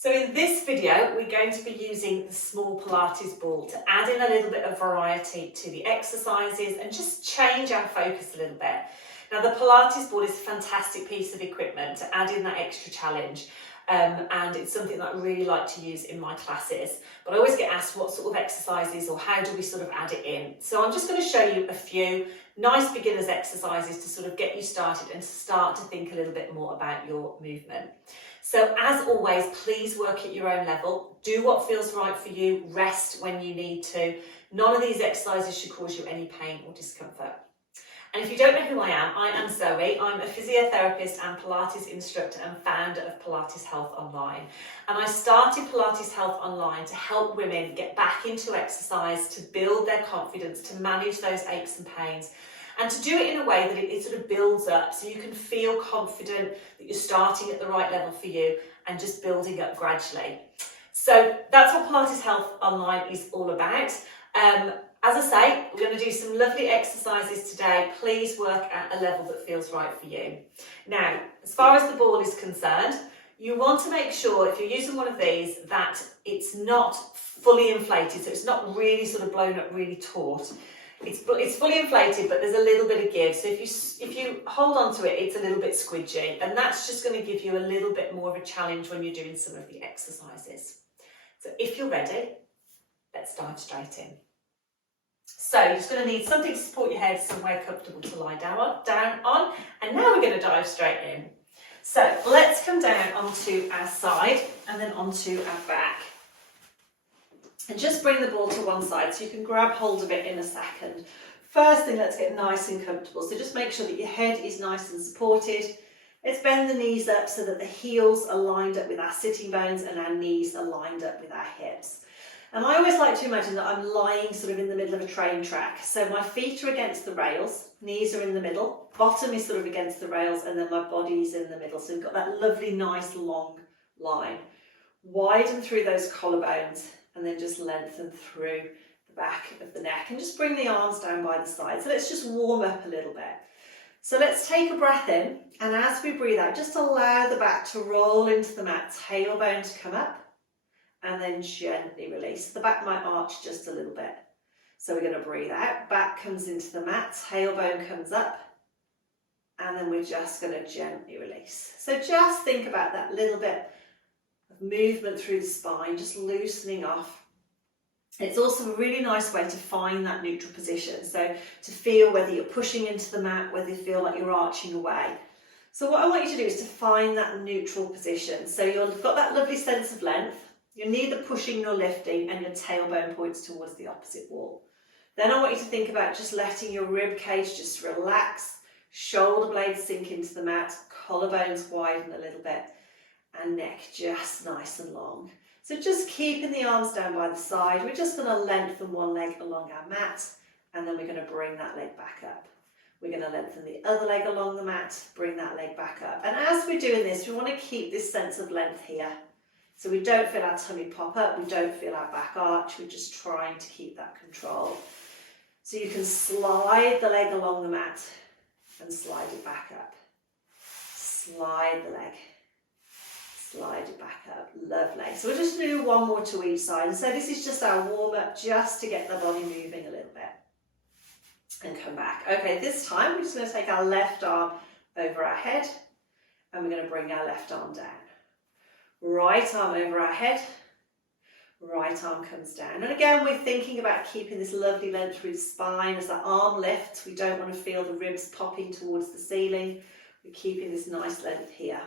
So in this video, we're going to be using the small Pilates ball to add in a little bit of variety to the exercises and just change our focus a little bit. Now the Pilates ball is a fantastic piece of equipment to add in that extra challenge. And it's something that I really like to use in my classes. But I always get asked what sort of exercises or how do we sort of add it in. So I'm just going to show you a few nice beginners exercises to sort of get you started and to start to think a little bit more about your movement. So as always, please work at your own level. Do what feels right for you. Rest when you need to. None of these exercises should cause you any pain or discomfort. And if you don't know who I am Zoe. I'm a physiotherapist and Pilates instructor and founder of Pilates Health Online. And I started Pilates Health Online to help women get back into exercise, to build their confidence, to manage those aches and pains, and to do it in a way that it sort of builds up so you can feel confident that you're starting at the right level for you and just building up gradually. So that's what Pilates Health Online is all about. As I say, we're going to do some lovely exercises today. Please work at a level that feels right for you. Now, as far as the ball is concerned, you want to make sure if you're using one of these that it's not fully inflated, so it's not really sort of blown up, really taut. It's fully inflated, but there's a little bit of give. So if you hold on to it, it's a little bit squidgy, and that's just going to give you a little bit more of a challenge when you're doing some of the exercises. So if you're ready, let's dive straight in. So you're just going to need something to support your head, somewhere comfortable to lie down on. And now we're going to dive straight in. So let's come down onto our side and then onto our back. And just bring the ball to one side so you can grab hold of it in a second. First thing, let's get nice and comfortable. So just make sure that your head is nice and supported. Let's bend the knees up so that the heels are lined up with our sitting bones and our knees are lined up with our hips. And I always like to imagine that I'm lying sort of in the middle of a train track. So my feet are against the rails, knees are in the middle, bottom is sort of against the rails, and then my body is in the middle. So we've got that lovely, nice, long line. Widen through those collarbones and then just lengthen through the back of the neck. And just bring the arms down by the side. So let's just warm up a little bit. So let's take a breath in, and as we breathe out, just allow the back to roll into the mat, tailbone to come up, and then gently release. The back might arch just a little bit. So we're going to breathe out, back comes into the mat, tailbone comes up, and then we're just going to gently release. So just think about that little bit of movement through the spine, just loosening off. It's also a really nice way to find that neutral position. So to feel whether you're pushing into the mat, whether you feel like you're arching away. So what I want you to do is to find that neutral position. So you've got that lovely sense of length. You're neither pushing nor lifting, and your tailbone points towards the opposite wall. Then I want you to think about just letting your rib cage just relax, shoulder blades sink into the mat, collarbones widen a little bit, and neck just nice and long. So just keeping the arms down by the side, we're just going to lengthen one leg along our mat, and then we're going to bring that leg back up. We're going to lengthen the other leg along the mat, bring that leg back up. And as we're doing this, we want to keep this sense of length here. So we don't feel our tummy pop up, we don't feel our back arch, we're just trying to keep that control. So you can slide the leg along the mat and slide it back up. Slide the leg, slide it back up, lovely. So we'll just do one more to each side. And so this is just our warm up, just to get the body moving a little bit. And come back. Okay, this time we're just going to take our left arm over our head and we're going to bring our left arm down. Right arm over our head, right arm comes down. And again, we're thinking about keeping this lovely length through the spine. As that arm lifts, we don't want to feel the ribs popping towards the ceiling. We're keeping this nice length here.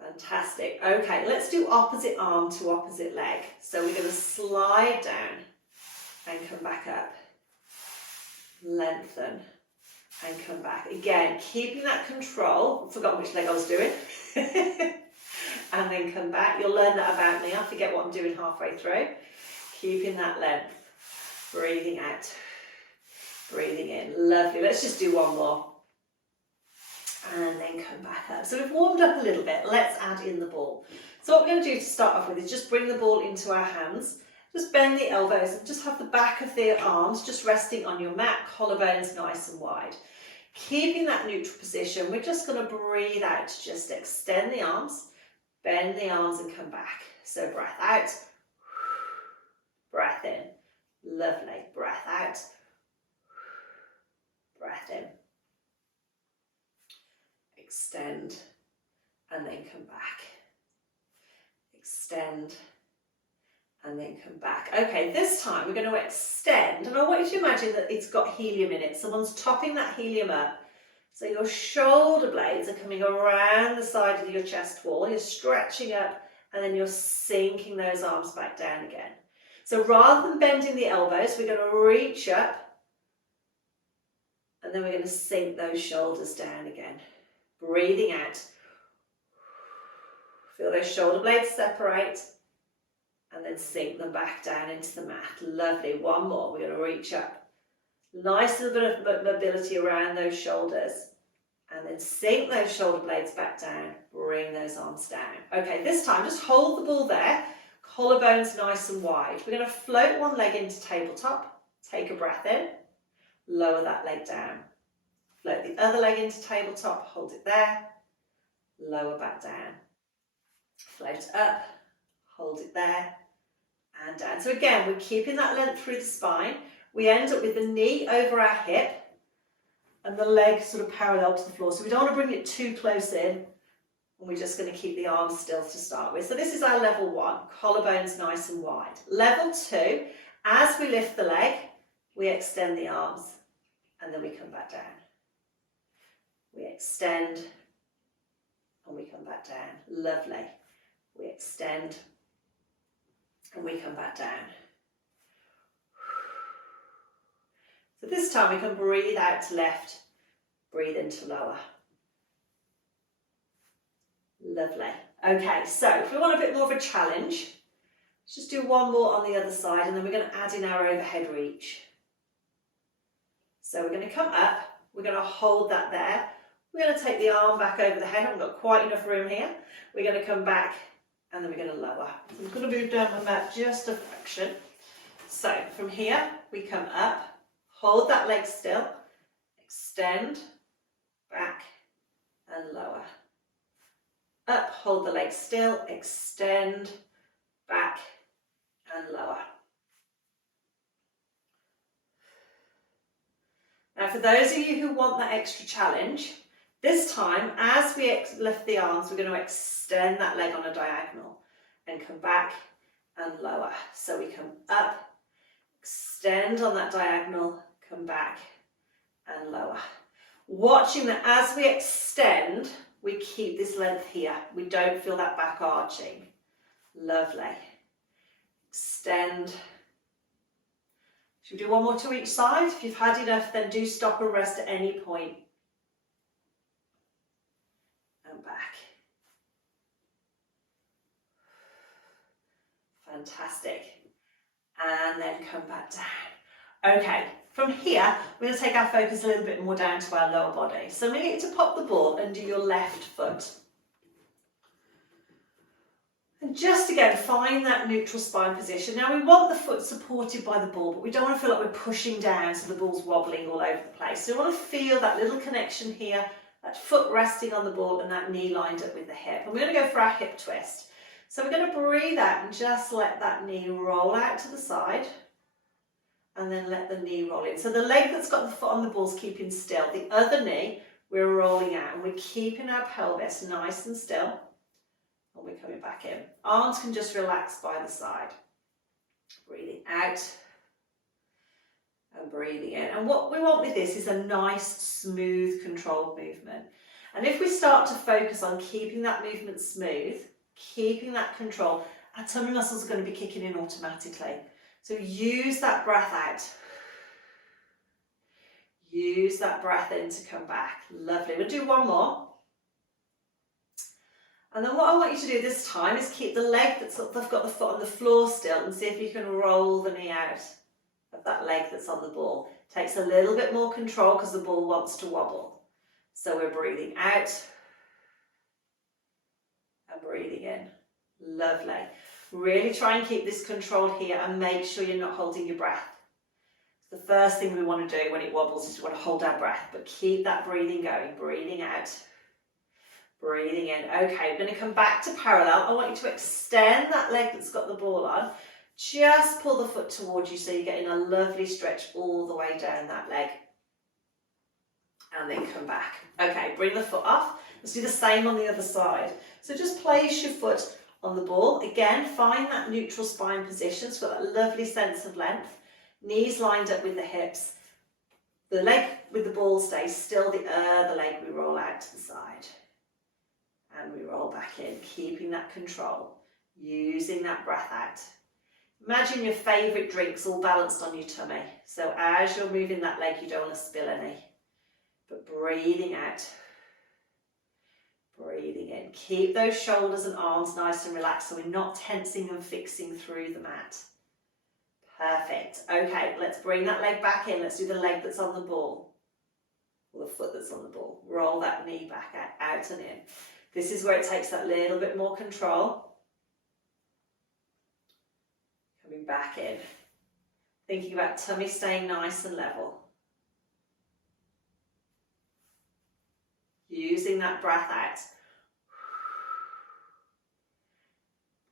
Fantastic. Okay, let's do opposite arm to opposite leg. So we're going to slide down and come back up. Lengthen and come back. Again, keeping that control. I've forgotten which leg I was doing. And then come back. You'll learn that about me. I forget what I'm doing halfway through. Keeping that length. Breathing out. Breathing in. Lovely. Let's just do one more. And then come back up. So we've warmed up a little bit. Let's add in the ball. So what we're going to do to start off with is just bring the ball into our hands. Just bend the elbows and just have the back of the arms just resting on your mat, collarbones nice and wide. Keeping that neutral position, we're just going to breathe out to just extend the arms, Bend the arms and come back. So breath out, breath in. Lovely. Breath out, breath in. Extend and then come back. Extend and then come back. Okay, this time we're going to extend, and I want you to imagine that it's got helium in it. Someone's topping that helium up. So your shoulder blades are coming around the side of your chest wall. You're stretching up and then you're sinking those arms back down again. So rather than bending the elbows, we're going to reach up and then we're going to sink those shoulders down again. Breathing out. Feel those shoulder blades separate and then sink them back down into the mat. Lovely. One more. We're going to reach up. Nice little bit of mobility around those shoulders. And then sink those shoulder blades back down. Bring those arms down. Okay, this time just hold the ball there. Collarbones nice and wide. We're going to float one leg into tabletop. Take a breath in. Lower that leg down. Float the other leg into tabletop. Hold it there. Lower back down. Float up. Hold it there. And down. So again, we're keeping that length through the spine. We end up with the knee over our hip and the leg sort of parallel to the floor. So we don't want to bring it too close in, and we're just going to keep the arms still to start with. So this is our level 1, collarbones nice and wide. Level 2, as we lift the leg, we extend the arms and then we come back down. We extend and we come back down. Lovely. We extend and we come back down. So this time we can breathe out to left, breathe into lower. Lovely. Okay, so if we want a bit more of a challenge, let's just do one more on the other side and then we're going to add in our overhead reach. So we're going to come up, we're going to hold that there. We're going to take the arm back over the head. I haven't got quite enough room here. We're going to come back and then we're going to lower. So I'm going to move down my mat just a fraction. So from here, we come up. Hold that leg still, extend, back and lower. Up, hold the leg still, extend, back and lower. Now for those of you who want that extra challenge, this time as we lift the arms, we're going to extend that leg on a diagonal and come back and lower. So we come up, extend on that diagonal, come back and lower. Watching that as we extend, we keep this length here. We don't feel that back arching. Lovely. Extend. Should we do one more to each side? If you've had enough, then do stop and rest at any point. And back. Fantastic. And then come back down. Okay, from here, we're going to take our focus a little bit more down to our lower body. So I'm going to get you to pop the ball under your left foot. And just again, find that neutral spine position. Now we want the foot supported by the ball, but we don't want to feel like we're pushing down so the ball's wobbling all over the place. So we want to feel that little connection here, that foot resting on the ball and that knee lined up with the hip. And we're going to go for our hip twist. So we're going to breathe out and just let that knee roll out to the side and then let the knee roll in. So the leg that's got the foot on the ball is keeping still. The other knee, we're rolling out and we're keeping our pelvis nice and still. And we're coming back in. Arms can just relax by the side. Breathing out and breathing in. And what we want with this is a nice, smooth, controlled movement. And if we start to focus on keeping that movement smooth, keeping that control, our tummy muscles are going to be kicking in automatically. So use that breath out. Use that breath in to come back. Lovely. We'll do one more. And then what I want you to do this time is keep the leg that's got the foot on the floor still and see if you can roll the knee out of that leg that's on the ball. Takes a little bit more control because the ball wants to wobble. So we're breathing out and breathing in. Lovely. Really try and keep this controlled here and make sure you're not holding your breath. The first thing we want to do when it wobbles is we want to hold our breath, but keep that breathing going, breathing out. Breathing in. Okay, we're going to come back to parallel. I want you to extend that leg that's got the ball on. Just pull the foot towards you so you're getting a lovely stretch all the way down that leg. And then come back. Okay, bring the foot off. Let's do the same on the other side. So just place your foot on the ball. Again, find that neutral spine position. It's got that lovely sense of length. Knees lined up with the hips. The leg with the ball stays still. The other leg we roll out to the side. And we roll back in, keeping that control. Using that breath out. Imagine your favourite drinks all balanced on your tummy. So as you're moving that leg, you don't want to spill any. But breathing out. Breathing in. Keep those shoulders and arms nice and relaxed so we're not tensing and fixing through the mat. Perfect. Okay, let's bring that leg back in. Let's do the leg that's on the ball. Or the foot that's on the ball. Roll that knee back out and in. This is where it takes that little bit more control. Coming back in. Thinking about tummy staying nice and level. Using that breath out.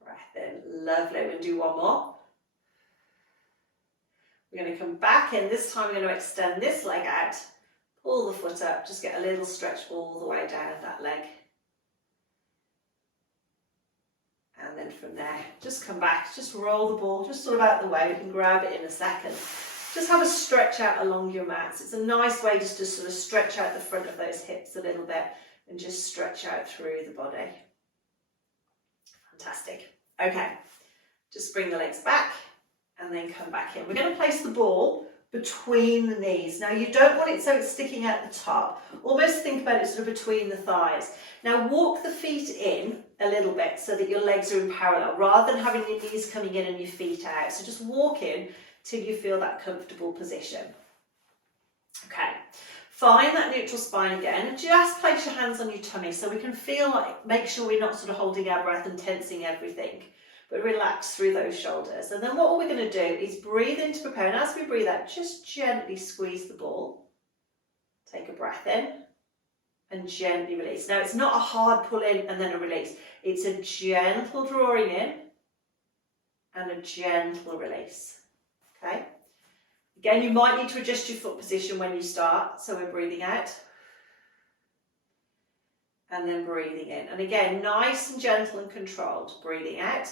Breath in. Lovely. We're going to do one more. We're going to come back in. This time we're going to extend this leg out. Pull the foot up. Just get a little stretch all the way down that leg. And then from there, just come back. Just roll the ball just sort of out the way. We can grab it in a second. Just have a stretch out along your mats. It's a nice way just to sort of stretch out the front of those hips a little bit and just stretch out through the body. Fantastic. Okay, just bring the legs back and then come back in. We're going to place the ball between the knees. Now you don't want it so it's sticking out the top. Almost think about it sort of between the thighs. Now walk the feet in a little bit so that your legs are in parallel rather than having your knees coming in and your feet out. So just walk in till you feel that comfortable position. Okay, find that neutral spine again. Just place your hands on your tummy so we can feel like, make sure we're not sort of holding our breath and tensing everything, but relax through those shoulders. And then what we're going to do is breathe in to prepare. And as we breathe out, just gently squeeze the ball. Take a breath in and gently release. Now it's not a hard pull in and then a release. It's a gentle drawing in and a gentle release. Okay. Again, you might need to adjust your foot position when you start. So we're breathing out and then breathing in. And again, nice and gentle and controlled. Breathing out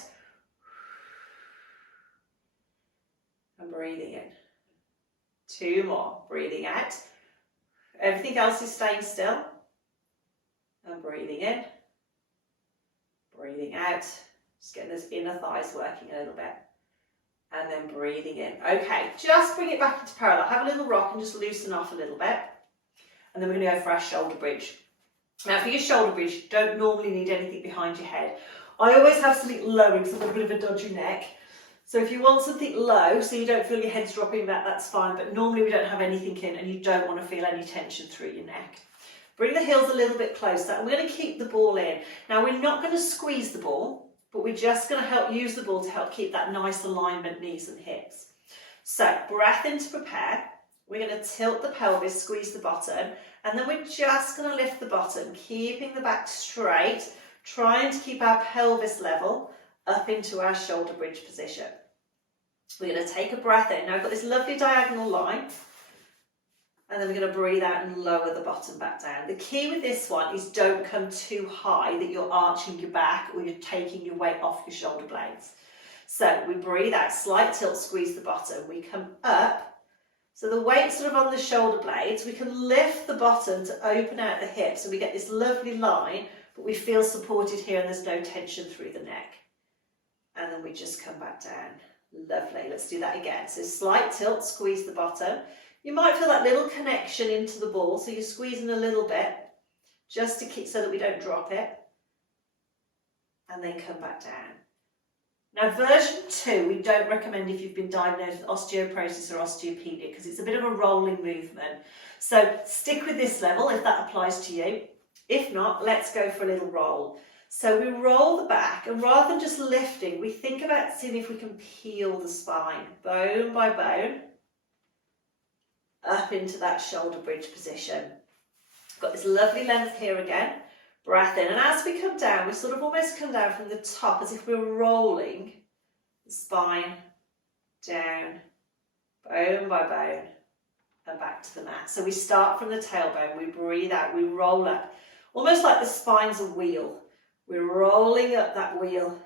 and breathing in. Two more. Breathing out. Everything else is staying still. And breathing in. Breathing out. Just getting those inner thighs working a little bit. And then breathing in. Okay, just bring it back into parallel. Have a little rock and just loosen off a little bit. And then we're going to go for our shoulder bridge. Now for your shoulder bridge, you don't normally need anything behind your head. I always have something low because I've got a bit of a dodgy neck. So if you want something low so you don't feel your head's dropping back, that's fine. But normally we don't have anything in and you don't want to feel any tension through your neck. Bring the heels a little bit closer and we're going to keep the ball in. Now we're not going to squeeze the ball, but we're just going to help use the ball to help keep that nice alignment, knees and hips. So breath in to prepare. We're going to tilt the pelvis, squeeze the bottom, and then we're just going to lift the bottom, keeping the back straight, trying to keep our pelvis level up into our shoulder bridge position. We're going to take a breath in. Now I've got this lovely diagonal line. And then we're going to breathe out and lower the bottom back down. The key with this one is don't come too high that you're arching your back or you're taking your weight off your shoulder blades. So we breathe out, slight tilt, squeeze the bottom. We come up. So the weight's sort of on the shoulder blades. We can lift the bottom to open out the hips. So we get this lovely line, but we feel supported here and there's no tension through the neck. And then we just come back down. Lovely. Let's do that again. So slight tilt, squeeze the bottom. You might feel that little connection into the ball, so you're squeezing a little bit just to keep so that we don't drop it. And then come back down. Now version 2, we don't recommend if you've been diagnosed with osteoporosis or osteopenia because it's a bit of a rolling movement. So stick with this level if that applies to you. If not, let's go for a little roll. So we roll the back and rather than just lifting, we think about seeing if we can peel the spine, bone by bone, up into that shoulder bridge position. Got this lovely length here again. Breath in, and as we come down, we sort of almost come down from the top as if we're rolling the spine down, bone by bone, and back to the mat. So we start from the tailbone, we breathe out, we roll up, almost like the spine's a wheel. We're rolling up that wheel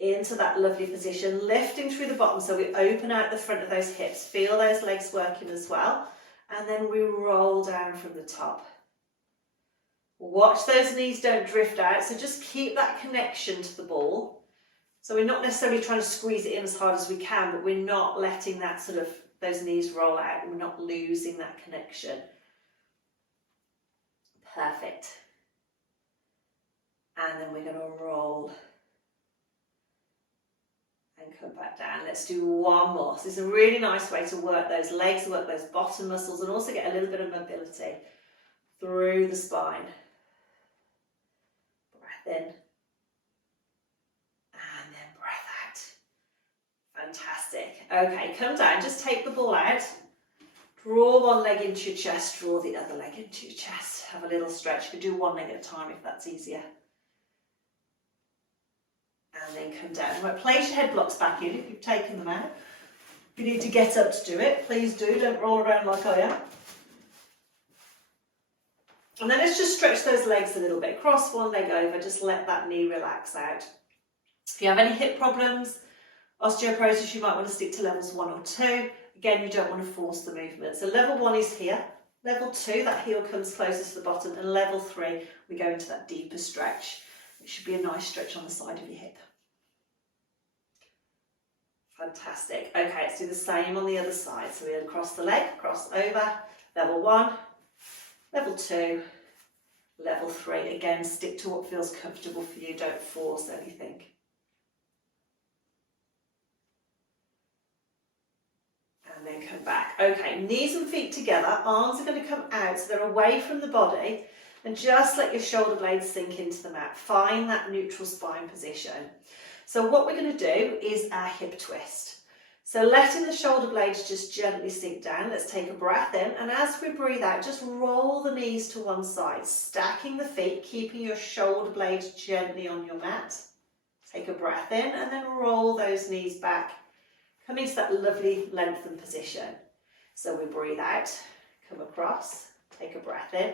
into that lovely position, lifting through the bottom, so we open out the front of those hips, feel those legs working as well, and then we roll down from the top. Watch those knees don't drift out, so just keep that connection to the ball. So we're not necessarily trying to squeeze it in as hard as we can, but we're not letting that sort of, those knees roll out, we're not losing that connection. Perfect. And then we're going to roll and come back down. Let's do one more. So this is a really nice way to work those legs, work those bottom muscles, and also get a little bit of mobility through the spine. Breath in. And then breath out. Fantastic. Okay, come down. Just take the ball out. Draw one leg into your chest, draw the other leg into your chest. Have a little stretch. You can do one leg at a time if that's easier. And then come down. Right, place your head blocks back in if you've taken them out. If you need to get up to do it, please do. Don't roll around like I am. And then let's just stretch those legs a little bit. Cross one leg over, just let that knee relax out. If you have any hip problems, osteoporosis, you might want to stick to levels 1 or 2. Again, you don't want to force the movement. So level 1 is here. Level 2, that heel comes closest to the bottom. And level 3, we go into that deeper stretch. It should be a nice stretch on the side of your hip. Fantastic. Okay, let's do the same on the other side. So we'll cross the leg, cross over, level 1, level 2, level 3. Again, stick to what feels comfortable for you. Don't force anything. And then come back. Okay, knees and feet together. Arms are going to come out so they're away from the body. And just let your shoulder blades sink into the mat. Find that neutral spine position. So what we're going to do is our hip twist. So letting the shoulder blades just gently sink down. Let's take a breath in. And as we breathe out, just roll the knees to one side. Stacking the feet, keeping your shoulder blades gently on your mat. Take a breath in and then roll those knees back. Come into that lovely lengthened position. So we breathe out, come across, take a breath in.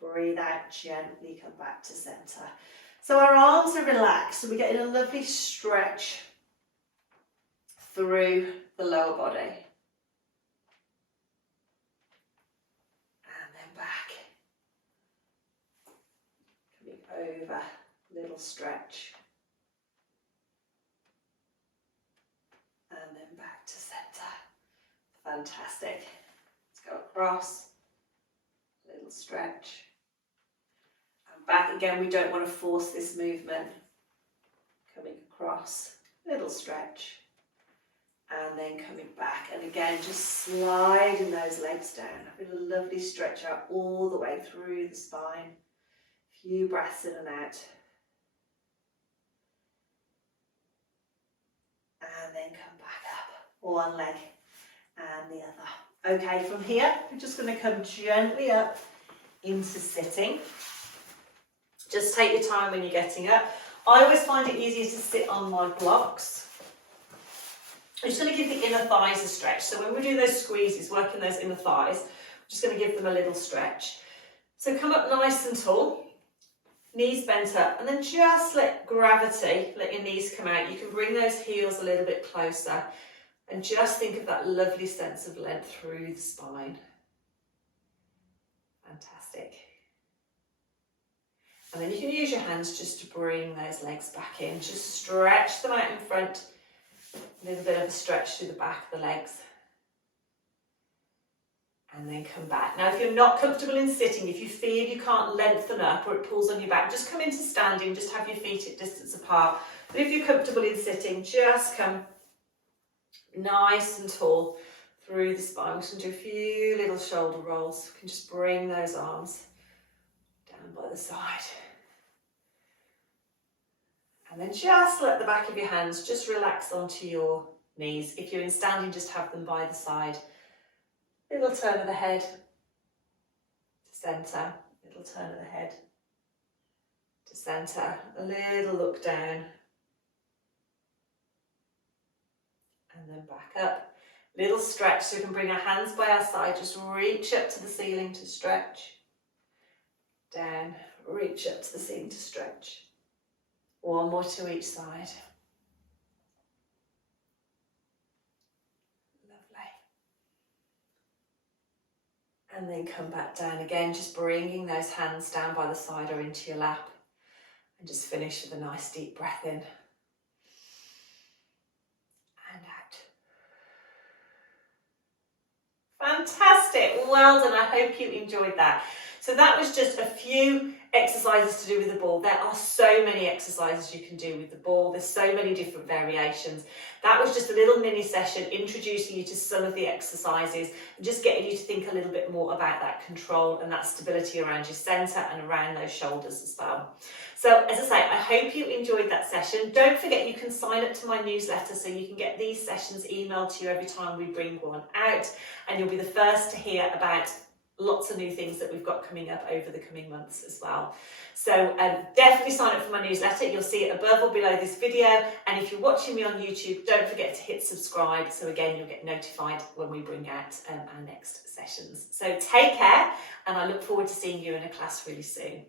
Breathe out, gently come back to centre. So our arms are relaxed, so we're getting a lovely stretch through the lower body. And then back. Coming over, little stretch. And then back to centre. Fantastic. Let's go across, little stretch. Back again, we don't want to force this movement. Coming across, little stretch, and then coming back. And again, just sliding those legs down. Having a lovely stretch out all the way through the spine. A few breaths in and out. And then come back up. One leg and the other. Okay, from here, we're just going to come gently up into sitting. Just take your time when you're getting up. I always find it easier to sit on my blocks. I'm just going to give the inner thighs a stretch. So when we do those squeezes, working those inner thighs, I'm just going to give them a little stretch. So come up nice and tall, knees bent up, and then just let gravity, let your knees come out. You can bring those heels a little bit closer and just think of that lovely sense of length through the spine. Fantastic. And then you can use your hands just to bring those legs back in. Just stretch them out in front. A little bit of a stretch through the back of the legs. And then come back. Now, if you're not comfortable in sitting, if you feel you can't lengthen up or it pulls on your back, just come into standing. Just have your feet at distance apart. But if you're comfortable in sitting, just come nice and tall through the spine. We're just going to do a few little shoulder rolls. You can just bring those arms down by the side. And then just let the back of your hands just relax onto your knees. If you're in standing, just have them by the side. Little turn of the head to centre, little turn of the head to centre, a little look down, and then back up. Little stretch, so we can bring our hands by our side, just reach up to the ceiling to stretch. Down, reach up to the ceiling to stretch. One more to each side. Lovely. And then come back down again, just bringing those hands down by the side or into your lap. And just finish with a nice deep breath in. And out. Fantastic, well done, I hope you enjoyed that. So that was just a few exercises to do with the ball. There are so many exercises you can do with the ball. There's so many different variations. That was just a little mini session introducing you to some of the exercises and just getting you to think a little bit more about that control and that stability around your centre and around those shoulders as well. So as I say, I hope you enjoyed that session. Don't forget you can sign up to my newsletter so you can get these sessions emailed to you every time we bring one out, and you'll be the first to hear about lots of new things that we've got coming up over the coming months as well. So definitely sign up for my newsletter. You'll see it above or below this video, and if you're watching me on YouTube, don't forget to hit subscribe, so again you'll get notified when we bring out our next sessions. So take care, and I look forward to seeing you in a class really soon.